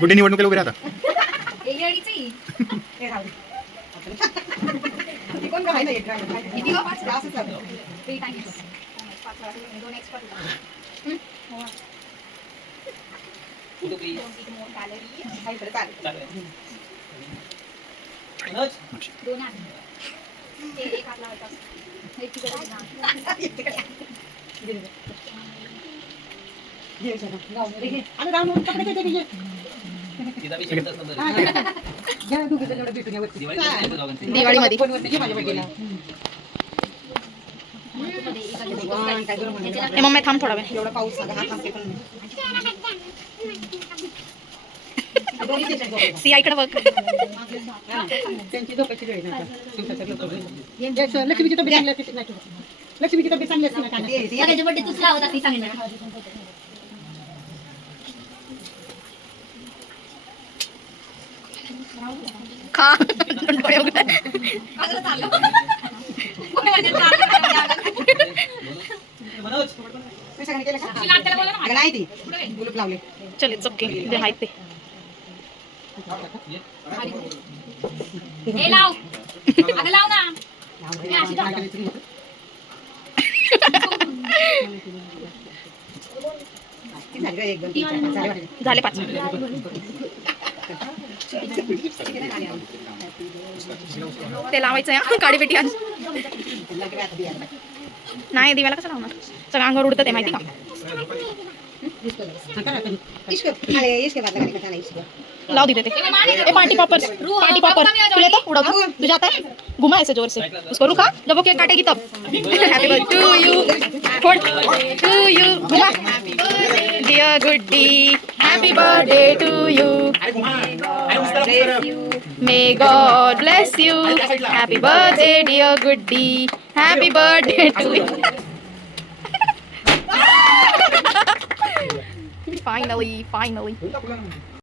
गुड्डी निवडणुकीला उभी राहता. दिवाळीमध्ये मम्मी थांब थोडा वेळ. एवढा पाऊस सिया इकडे बघ. लक्ष्मीची तब्येत चांगली असते. लक्ष्मीची तब्येत चांगली असते. खा चल चुकी जे आहेत ते झाले 5. ते लावायचं आहे काडी पेटी. आज नाही दिव्याला कसं लावणार. सगळं अंगावर उडतं ते माहिती का. लाव दीजिए थे ए पार्टी पॉपर तू लेता उड़ा तू जाता है घुमा ऐसे जोर से उसको रुका जब वो केक काटेगी तब. Happy birthday to you to you घुमा dear Guddi happy birthday to you may God bless you happy birthday dear Guddi happy birthday to you. Finally.